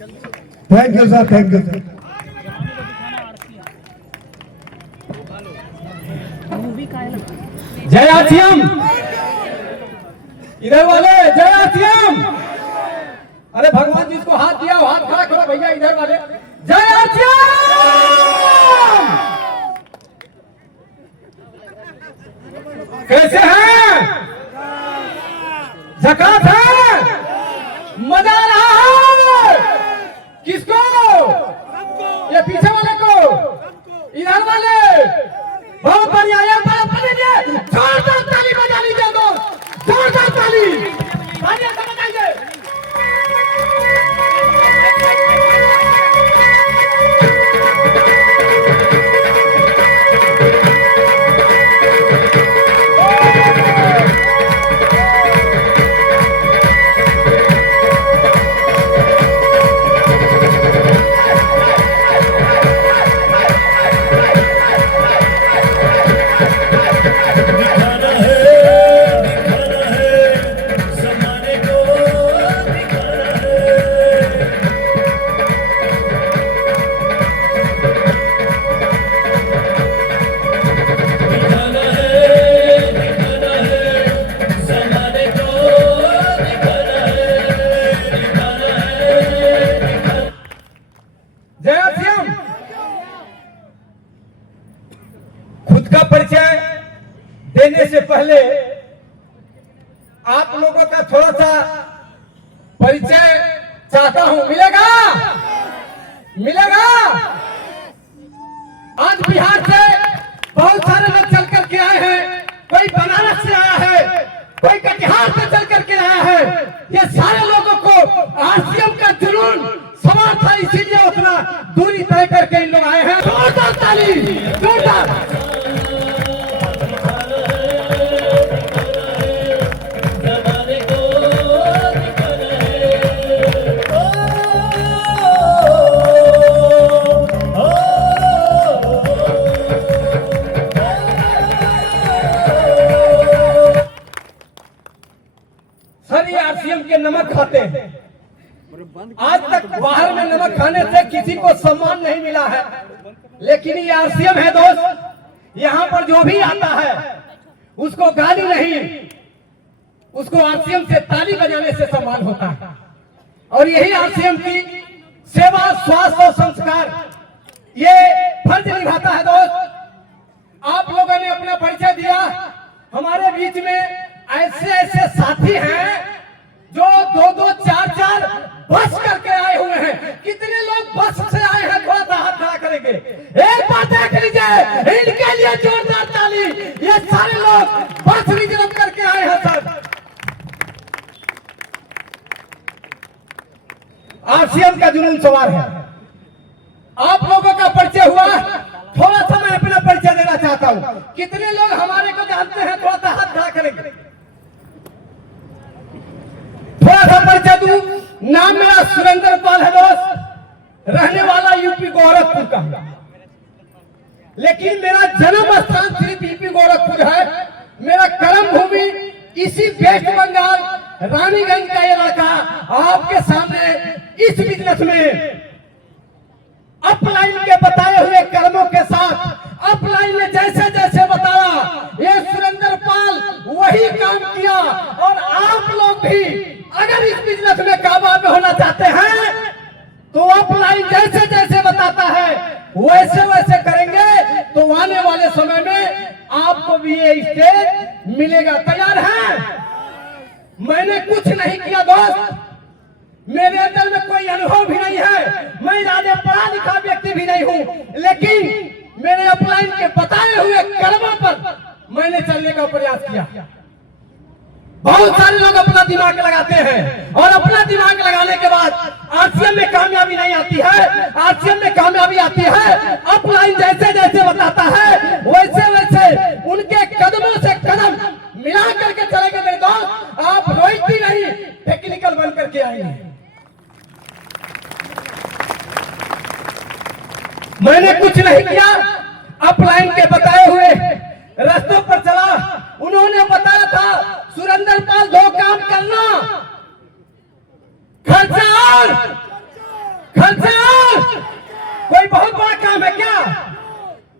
Thank you sir, thank you sir. जय RCM, इधर वाले जय आरसीएम। अरे भगवान जिसको हाथ दिया वो हाथ खड़ा करो भैया, इधर वाले जय आरसीएम। कैसे हैं? झकास है, मजा आ रहा है। किसको? ये पीछे वाले को, इधर वाले। बहुत बढ़िया, ये जोरदार ताली बजा लीजिए दोस्त, जोरदार ताली बजाइए। खुद का परिचय देने से पहले आप लोगों का थोड़ा सा परिचय चाहता हूं। मिलेगा? मिलेगा? आज बिहार से बहुत सारे लोग चल करके आए हैं। कोई बनारस से आया है, कोई कटिहार से चल करके आया है। ये सारे लोगों को आरसीएम का जुनून सवार था, इसीलिए उतना दूरी तय करके इन लोग आए हैं। जोरदार ताली, जोरदार। आरसीएम के नमक खाते हैं। आज तक बाहर में नमक खाने से किसी को सम्मान नहीं मिला है, लेकिन ये आरसीएम है दोस्त। यहाँ पर जो भी आता है उसको गाली नहीं, उसको आरसीएम से ताली बजाने से सम्मान होता है। और यही आरसीएम की सेवा, स्वास्थ्य और संस्कार ये फर्ज निभाता है दोस्त। आप लोगों ने अपना परिचय दिया। हमारे बीच में ऐसे ऐसे साथी हैं जो 2-2, 4-4 बस करके आए हुए हैं। कितने लोग बस से आए हैं? थोड़ा सा हाथ खड़ा करेंगे। एक बार देख लीजिए, इनके लिए जोरदार ताली। ये सारे लोग बस रिजर्व करके आए हैं सर। आरसीएम का जुनून सवार है। आप लोगों का परिचय हुआ, थोड़ा सा मैं अपना परिचय देना चाहता हूँ। कितने लोग हमारे को जानते हैं? थोड़ा सा हाथ खड़ा करेंगे। थोड़ा सा परिचय दूं। नाम मेरा सुरेंद्र पाल है दोस्त, रहने वाला यूपी गोरखपुर का, लेकिन मेरा जन्म स्थान सिर्फ यूपी गोरखपुर है। मेरा कर्म भूमि इसी वेस्ट बंगाल रानीगंज का ये लड़का आपके सामने इस बिजनेस में अपलाइन के बताए हुए कर्मों के साथ, अपलाइन ने जैसे जैसे बताया, ये सुरेंद्र पाल वही काम किया। और आप लोग भी अगर इस बिजनेस में कामयाब होना चाहते हैं तो अपलाइन जैसे जैसे बताता है वैसे वैसे करेंगे, तो आने वाले समय में आपको भी ये स्टेज मिलेगा। तैयार है? मैंने कुछ नहीं किया दोस्त, मेरे अंदर में कोई अनुभव भी नहीं है, मैं ज्यादा पढ़ा लिखा व्यक्ति भी नहीं हूँ, लेकिन मेरे अपलाइन के बताए हुए कर्मों पर मैंने चलने का प्रयास किया। बहुत सारे लोग अपना दिमाग लगाते हैं और अपना दिमाग लगाने के बाद आरसीएम में कामयाबी नहीं आती है। आरसीएम में कामयाबी आती है अपलाइन जैसे जैसे बताता है वैसे वैसे उनके कदमों से कदम मिला करके चलेंगे मेरे दोस्त। आप रोहित भी नहीं, टेक्निकल बन करके आएंगे। मैंने कुछ नहीं किया, अपलाइन के बताए हुए रास्तों पर चला। उन्होंने बताया था सुरेंद्र पाल 2 काम करना, खर्चा और काम है क्या?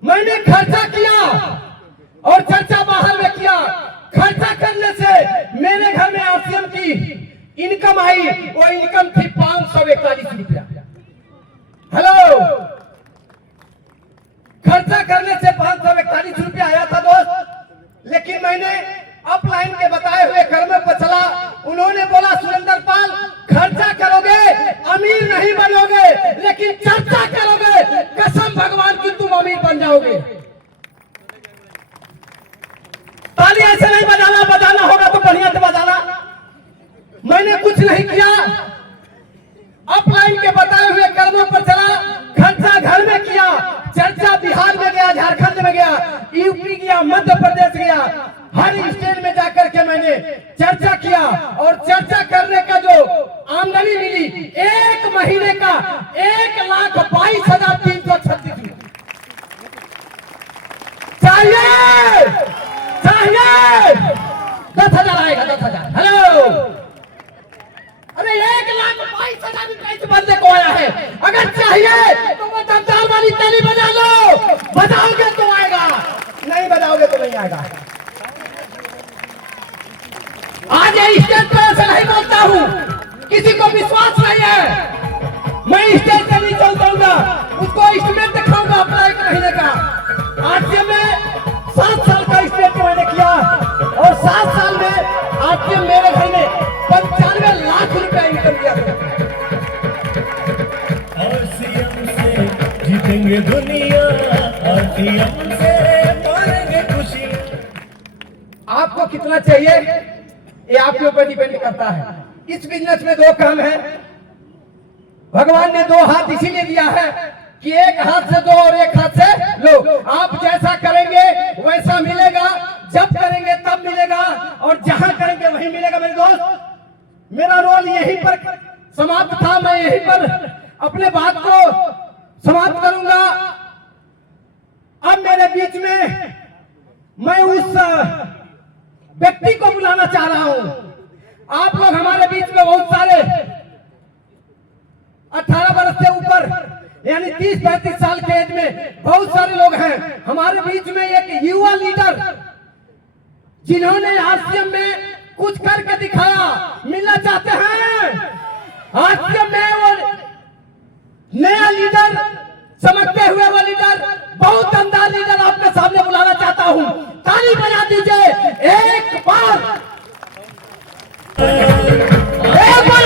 मैंने खर्चा किया और चर्चा बाहर में किया। खर्चा करने से मेरे घर में आरसीएम की इनकम आई, वो इनकम थी 541 रुपया। हेलो, खर्चा करने से 541 रुपया आया था दोस्त, लेकिन मैंने अपलाइन के बताए हुए कर्मों पर चला। उन्होंने बोला सुरेंद्र पाल, खर्चा करोगे अमीर नहीं बनोगे, लेकिन चर्चा करोगे कसम भगवान की तुम अमीर बन जाओगे। ताली ऐसे नहीं बजाना, बजाना होगा तो बढ़िया से बजाना। मैंने कुछ नहीं किया, अपलाइन के बताए हुए कर्मों पर चला। खर्चा घर में किया, चर्चा बिहार में गया, झारखंड में गया, यूपी गया, मध्य प्रदेश गया, हर स्टेट में जाकर के मैंने चर्चा किया। और चर्चा करने का जो आमदनी मिली, एक महीने का 1,22,336 चाहिए, चाहिए 10,000 आएगा, 10,000। हेलो, अरे 1,22,000 रुपए इस बंदे को आया है। अगर चाहिए तो वो दमदार वाली ताली बजा लो, बजाओगे तो आएगा, नहीं बजाओगे तो नहीं आएगा। आज ये स्टेज पर ऐसे नहीं बोलता हूँ, किसी को विश्वास नहीं है, मैं स्टेज पे नहीं चलता हूँ, उसको इंस्ट्रूमेंट दिखाऊंगा अपना 1 महीने का। आरसीएम में 7 साल का स्टेज मैंने किया और 7 साल में आरसीएम मेरे घर में 95 लाख रुपया इनकम किया। आरसीएम से जीतेंगे दुनिया, आरसीएम से पालेंगे खुशी। आपको कितना चाहिए ये आपके ऊपर डिपेंड करता है। इस बिजनेस में 2 काम है। भगवान ने 2 हाथ इसीलिए दिया है कि एक हाथ से दो और एक हाथ से लो। आप जैसा करेंगे वैसा मिलेगा, जब करेंगे तब मिलेगा और जहां करेंगे वहीं मिलेगा। मेरे दोस्त, मेरा रोल यहीं पर समाप्त था, मैं यहीं पर अपने बात को समाप्त करूंगा। अब मेरे बीच में मैं उस व्यक्ति को बुलाना चाह रहा हूं। आप लोग हमारे बीच में बहुत सारे 18 वर्ष से ऊपर यानी 30-35 साल के एज में बहुत सारे लोग हैं। हमारे बीच में एक युवा लीडर जिन्होंने आरसीएम में कुछ करके दिखाया, मिलना चाहते हैं। आरसीएम में वो नया लीडर, चमकते हुए वो लीडर, बहुत दमदार लीडर आपके सामने बुलाना चाहता हूं। ताली बजा दीजिए एक बार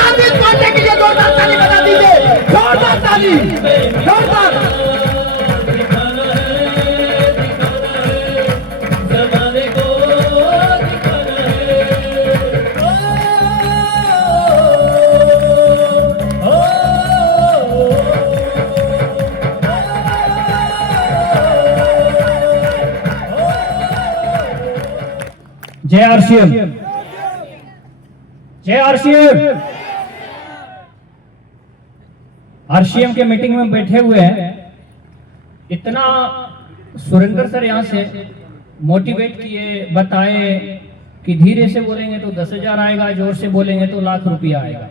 आदित्य पांडे के लिए जोरदार ताली बजा दीजिए, जोरदार ताली, जोरदार। जय आरसीएम, जय आरसीएम। आरसीएम के मीटिंग में बैठे हुए हैं। इतना सुरेंद्र सर यहाँ से मोटिवेट किए, बताए कि धीरे से बोलेंगे तो 10,000 आएगा, जोर से बोलेंगे तो लाख रुपया आएगा।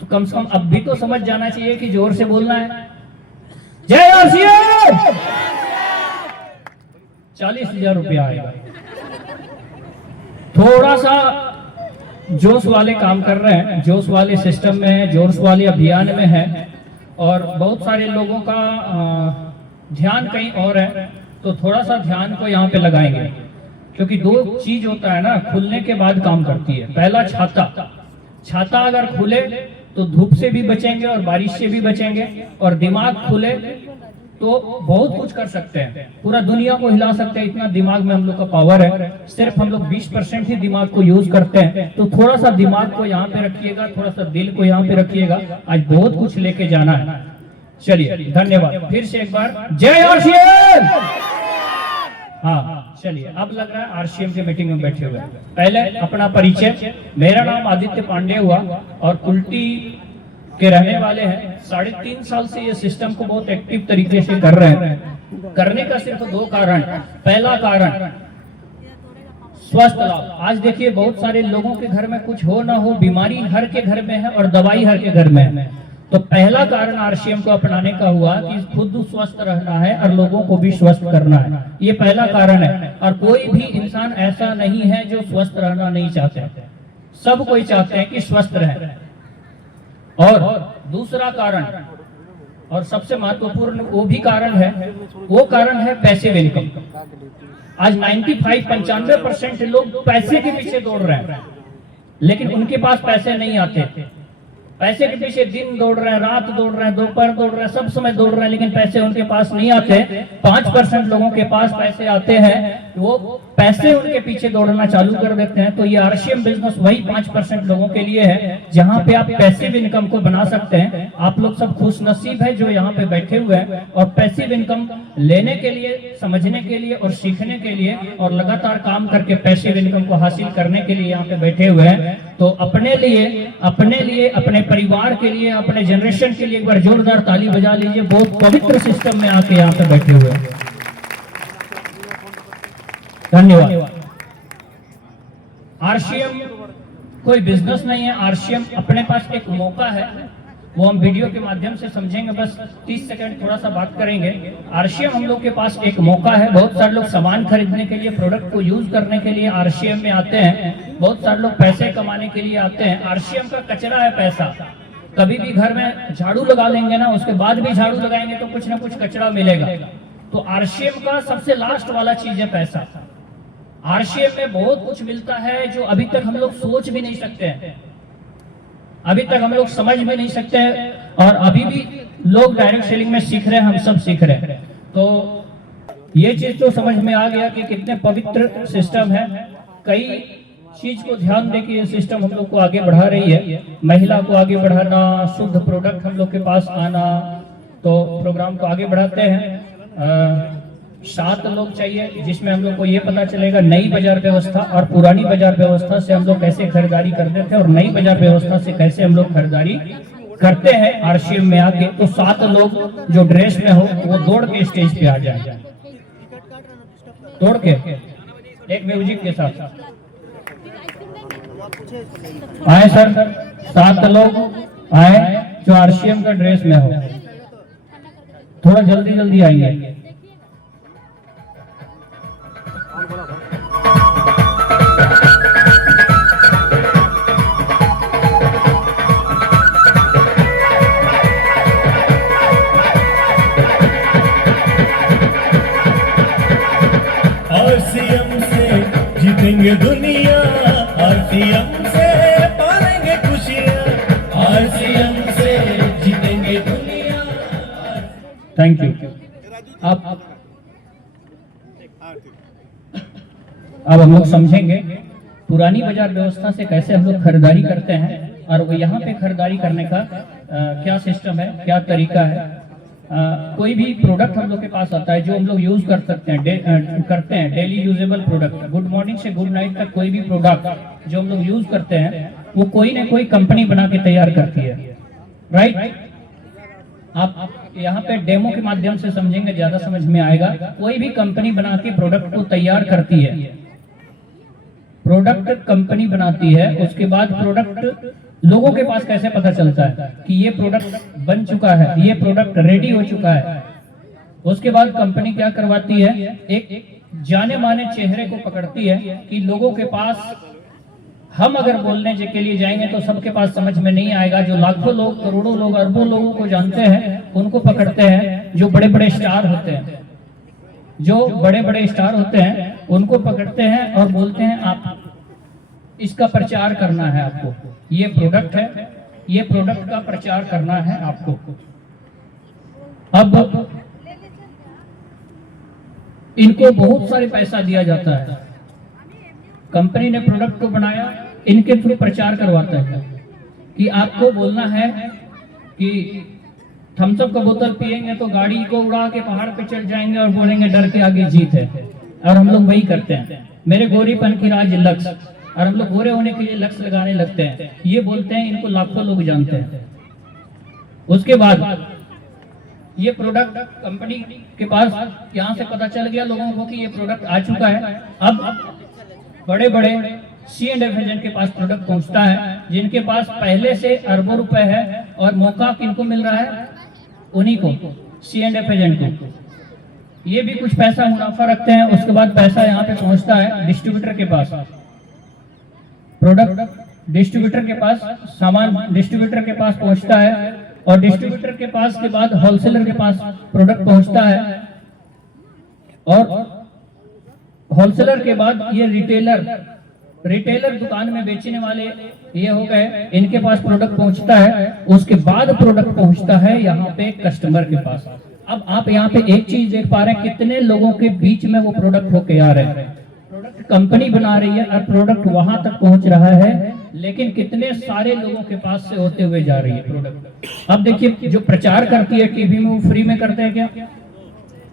तो कम से कम अब भी तो समझ जाना चाहिए कि जोर से बोलना है। जय आरसीएम। 40,000 रुपया आएगा। थोड़ा सा जोश वाले काम कर रहे हैं, जोश वाले सिस्टम में है, जोश वाले अभियान में है और बहुत सारे लोगों का ध्यान कहीं और है, तो थोड़ा सा ध्यान को यहाँ पे लगाएंगे। क्योंकि 2 चीज होता है ना, खुलने के बाद काम करती है। पहला छाता, छाता अगर खुले तो धूप से भी बचेंगे और बारिश से भी बचेंगे, और दिमाग खुले तो बहुत कुछ कर सकते हैं, पूरा दुनिया को हिला सकते हैं। इतना दिमाग में हम लोग का पावर है। सिर्फ हम लोग 20% ही दिमाग को यूज करते हैं। तो थोड़ा सा दिमाग को यहाँ पे रखिएगा, थोड़ा सा दिल को यहाँ पे रखिएगा। आज बहुत कुछ लेके जाना है। चलिए, धन्यवाद। फिर से एक बार जय आरसीएम। हाँ, चलिए, अब लग रहा है आरसीएम के मीटिंग में बैठे हुए। पहले अपना परिचय। मेरा नाम आदित्य पांडे हुआ और कुल्टी के रहने वाले हैं। 3.5 साल से ये सिस्टम को बहुत एक्टिव तरीके से कर रहे हैं। करने का सिर्फ 2 कारण। पहला कारण स्वस्थ लाभ। आज देखिए, बहुत सारे लोगों के घर में कुछ हो ना हो, बीमारी हर के घर में है और दवाई हर के घर में है। तो पहला कारण आरसीएम को अपनाने का हुआ कि खुद स्वस्थ रहना है और लोगों को भी स्वस्थ करना है, ये पहला कारण है। और कोई भी इंसान ऐसा नहीं है जो स्वस्थ रहना नहीं चाहते, सब कोई चाहते हैं कि स्वस्थ रहें। और दूसरा कारण और सबसे महत्वपूर्ण वो भी कारण है, वो कारण है पैसिव इनकम। आज 95-95% लोग पैसे के पीछे दौड़ रहे हैं, लेकिन उनके पास पैसे नहीं आते। पैसे के पीछे दिन दौड़ रहे हैं, रात दौड़ रहे हैं, दोपहर दौड़ रहे हैं, सब समय दौड़ रहे हैं, लेकिन पैसे उनके पास नहीं आते। 5% लोगों के पास पैसे आते हैं, वो पैसे उनके पीछे दौड़ना चालू कर देते हैं। तो ये आरसीएम बिजनेस वही 5% लोगों के लिए है जहां पे आप पैसिव इनकम को बना सकते हैं। आप लोग सब खुश नसीब है जो यहाँ पे बैठे हुए हैं और पैसिव इनकम लेने के लिए, समझने के लिए और सीखने के लिए और लगातार काम करके पैसिव इनकम को हासिल करने के लिए यहाँ पे बैठे हुए हैं। तो अपने लिए, अपने परिवार के लिए, अपने जनरेशन के लिए एक बार जोरदार ताली बजा लीजिए। बहुत पवित्र सिस्टम में आके यहाँ पे बैठे हुए हैं, धन्यवाद। आरसीएम कोई बिजनेस नहीं है, आरसीएम अपने पास एक मौका है, वो हम वीडियो के माध्यम से समझेंगे। बस 30 सेकंड थोड़ा सा बात करेंगे। आरसीएम हम लोग के पास एक मौका है। बहुत सारे लोग सामान खरीदने के लिए, प्रोडक्ट को यूज करने के लिए आरसीएम में आते हैं। बहुत सारे लोग पैसे कमाने के लिए आते हैं। आरसीएम का कचरा है पैसा। कभी भी घर में झाड़ू लगा लेंगे ना, उसके बाद भी झाड़ू लगाएंगे तो कुछ ना कुछ कचरा मिलेगा। तो आरसीएम का सबसे लास्ट वाला चीज है पैसा। आरसीएम में बहुत कुछ मिलता है जो अभी तक हम लोग सोच भी नहीं सकते हैं, अभी तक हम लोग समझ भी नहीं सकते हैं। और अभी भी लोग डायरेक्ट सेलिंग में सीख रहे हैं, हम सब सीख रहे हैं। तो ये चीज तो समझ में आ गया कि कितने पवित्र सिस्टम है। कई चीज को ध्यान दे कि ये सिस्टम हम लोग को आगे बढ़ा रही है। महिला को आगे बढ़ाना, शुद्ध प्रोडक्ट हम लोग के पास आना, तो प्रोग्राम को आगे बढ़ाते हैं। 7 लोग चाहिए जिसमें हम लोग को ये पता चलेगा नई बाजार व्यवस्था और पुरानी बाजार व्यवस्था से हम लोग कैसे खरीदारी करते थे और नई बाजार व्यवस्था से कैसे हम लोग खरीदारी करते हैं आरसीएम में आके। तो 7 लोग जो ड्रेस में हो वो दौड़ के स्टेज पे आ जाए, दौड़ के एक म्यूजिक के साथ आए। सर 7 लोग आए जो आरसीएम का ड्रेस में हो, थोड़ा जल्दी जल्दी आइए। आरसीएम से जीतेंगे दुनिया, आरसीएम से पालेंगे खुशियाँ, आरसीएम से जीतेंगे दुनिया। Thank you. अब हम लोग समझेंगे पुरानी बाजार व्यवस्था से कैसे हम लोग खरीदारी करते हैं और वो यहाँ पे खरीदारी करने का क्या सिस्टम है, क्या तरीका है। कोई भी प्रोडक्ट हम लोग के पास आता है जो हम लोग यूज कर सकते हैं, daily usable product, good morning से गुड नाइट तक कोई भी प्रोडक्ट जो हम लोग यूज करते हैं वो कोई ना कोई कंपनी बना के तैयार करती है, राइट। आप यहाँ पे डेमो के माध्यम से समझेंगे, ज्यादा समझ में आएगा। कोई भी कंपनी बना के प्रोडक्ट को तैयार करती है, प्रोडक्ट कंपनी बनाती है। उसके बाद प्रोडक्ट लोगों के पास कैसे पता चलता है कि ये प्रोडक्ट बन चुका है, ये प्रोडक्ट रेडी हो चुका है। उसके बाद कंपनी क्या करवाती है, एक जाने माने चेहरे को पकड़ती है कि लोगों के पास हम अगर बोलने के लिए जाएंगे तो सबके पास समझ में नहीं आएगा। जो लाखों लोग, करोड़ों लोग, अरबों लोगों को जानते हैं उनको पकड़ते हैं। जो बड़े बड़े स्टार होते हैं, जो बड़े बड़े स्टार होते हैं उनको पकड़ते हैं और बोलते हैं आप इसका प्रचार करना है, आपको ये प्रोडक्ट है, ये प्रोडक्ट का प्रचार करना है आपको। अब इनको बहुत सारे पैसा दिया जाता है। कंपनी ने प्रोडक्ट को बनाया, इनके थ्रू प्रचार करवाता है कि आपको बोलना है कि थम्स अप का बोतल पिएंगे तो गाड़ी को उड़ा के पहाड़ पे चढ़ जाएंगे और बोलेंगे डर के आगे जीत है। और हम लोग वही करते हैं, मेरे गोरीपन की राज लक्ष्य, और हम लोग गोरे होने के लिए लक्ष्य लगाने लगते हैं, ये बोलते हैं। इनको लाखों लोग जानते हैं। उसके बाद ये प्रोडक्ट कंपनी के पास यहाँ से पता चल गया लोगों को कि ये प्रोडक्ट आ चुका है। अब बड़े बड़े C&F एजेंट के पास प्रोडक्ट पहुंचता है, जिनके पास पहले से अरबों रुपए है, और मौका किनको मिल रहा है? उन्हीं को, C&F एजेंट को। ये भी कुछ पैसा मुनाफा रखते हैं। उसके बाद पैसा यहाँ पे पहुंचता है डिस्ट्रीब्यूटर के पास, प्रोडक्ट डिस्ट्रीब्यूटर के पास, सामान डिस्ट्रीब्यूटर के पास पहुंचता है, और डिस्ट्रीब्यूटर के पास के बाद होलसेलर के पास प्रोडक्ट पहुंचता है, और होलसेलर के बाद ये रिटेलर दुकान में बेचने वाले ये हो गए, इनके पास प्रोडक्ट पहुंचता है। उसके बाद प्रोडक्ट पहुंचता है यहाँ पे कस्टमर के पास। अब आप यहाँ पे एक चीज देख पा रहे हैं, कितने लोगों के बीच में वो प्रोडक्ट होके आ रहे हैं। प्रोडक्ट कंपनी बना रही है और प्रोडक्ट वहां तक पहुंच रहा है, लेकिन कितने सारे लोगों के पास से होते हुए जा रही है प्रोडक्ट। अब देखिए, जो प्रचार करती है टीवी में, वो फ्री में करते हैं क्या?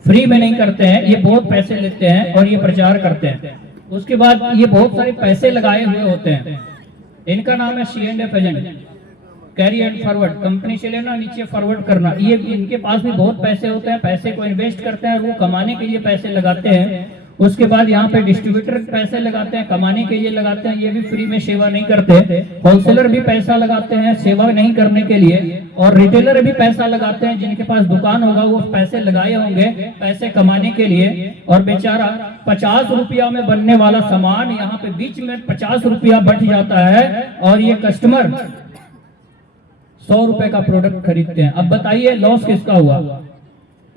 फ्री में नहीं करते हैं, ये बहुत पैसे लेते हैं और ये प्रचार करते हैं। उसके बाद ये बहुत सारे पैसे लगाए हुए होते हैं। इनका नाम है C&F agent, carry and forward, company से लेना नीचे फॉरवर्ड करना। ये इनके पास भी बहुत पैसे होते हैं, पैसे को इन्वेस्ट करते हैं, वो कमाने के लिए पैसे लगाते हैं। उसके बाद यहाँ पे डिस्ट्रीब्यूटर पैसे लगाते हैं, कमाने के लिए लगाते हैं, ये भी फ्री में सेवा नहीं करते। होलसेलर भी पैसा लगाते हैं सेवा नहीं करने के लिए, और रिटेलर भी पैसा लगाते हैं, जिनके पास दुकान होगा वो पैसे लगाए होंगे पैसे कमाने के लिए। और बेचारा 50 रुपया में बनने वाला सामान यहाँ पे बीच में 50 रुपया बढ़ जाता है, और ये कस्टमर 100 रुपए का प्रोडक्ट खरीदते हैं। अब बताइए लॉस किसका हुआ?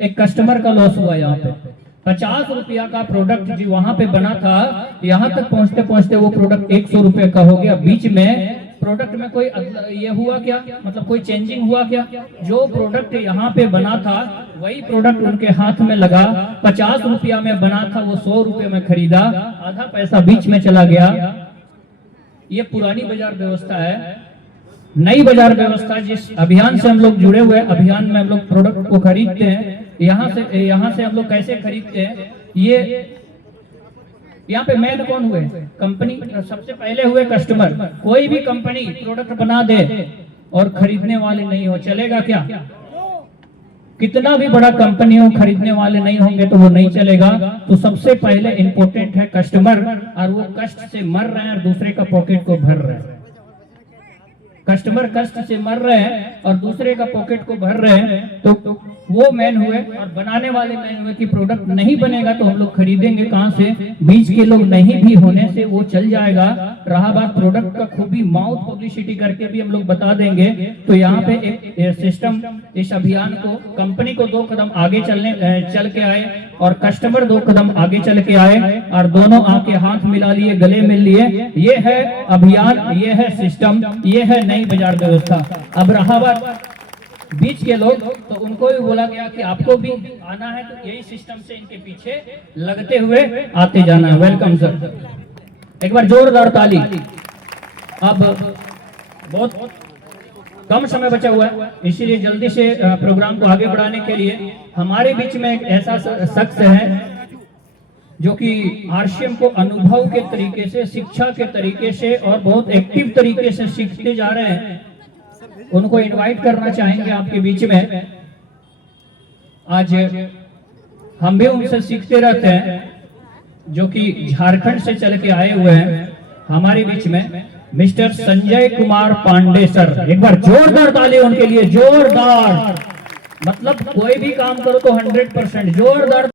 एक कस्टमर का लॉस हुआ। यहाँ पे 50 रुपया का प्रोडक्ट जो वहां पे बना था, यहाँ तक पहुंचते पहुंचते वो प्रोडक्ट 100 रुपए का हो गया। बीच में प्रोडक्ट में कोई ये हुआ क्या, मतलब कोई चेंजिंग हुआ क्या? जो प्रोडक्ट यहाँ पे बना था वही प्रोडक्ट उनके हाथ में लगा, 50 रुपया में बना था, वो 100 रुपये में खरीदा, आधा पैसा बीच में चला गया। ये पुरानी बाजार व्यवस्था है। नई बाजार व्यवस्था, जिस अभियान से हम लोग जुड़े हुए, अभियान में हम लोग प्रोडक्ट को खरीदते हैं। यहाँ से हम लोग कैसे खरीदते हैं? ये यहाँ पे मेन कौन हुए? कंपनी। सबसे पहले हुए कस्टमर। कोई भी कंपनी प्रोडक्ट बना दे और खरीदने वाले नहीं हो, चलेगा क्या? कितना भी बड़ा कंपनी हो, खरीदने वाले नहीं होंगे तो वो नहीं चलेगा। तो सबसे पहले इम्पोर्टेंट है कस्टमर, और वो कष्ट से मर रहे हैं और दूसरे का पॉकेट को भर रहे हैं। कस्टमर कष्ट से मर रहे हैं और दूसरे का पॉकेट को भर रहे हैं, तो वो मैन हुए। और बनाने वाले मैन हुए कि प्रोडक्ट नहीं बनेगा तो हम लोग खरीदेंगे कहां से? बीच के लोग नहीं भी होने से वो चल जाएगा। रहा बात प्रोडक्ट का, खूबी माउथ पब्लिसिटी करके भी हम लोग बता देंगे। तो यहाँ पे एक सिस्टम, इस अभियान को, कंपनी को 2 कदम आगे चल के आए, और कस्टमर 2 कदम आगे चल के आए, और दोनों आके हाथ मिला लिए, गले मिल लिए। ये है अभियान, ये है सिस्टम, ये है नई बाजार व्यवस्था। अब रहा बात बीच के लोग, तो उनको भी बोला गया कि आपको भी आना है, तो यही सिस्टम से इनके पीछे लगते हुए आते जाना है। वेलकम सर, एक बार जोरदार ताली। अब बहुत कम समय बचा हुआ है, इसीलिए जल्दी से प्रोग्राम को आगे बढ़ाने के लिए हमारे बीच में एक ऐसा शख्स है जो कि RCM को अनुभव के तरीके से, शिक्षा के तरीके से और बहुत एक्टिव तरीके से सीखते जा रहे हैं। उनको इनवाइट करना चाहेंगे आपके बीच में। आज हम भी उनसे सीखते रहते हैं, जो कि झारखंड से चल के आए हुए हैं। हमारे बीच में मिस्टर संजय कुमार पांडे सर, एक बार जोरदार ताली उनके लिए, जोरदार। मतलब कोई भी काम करो तो 100% जोरदार।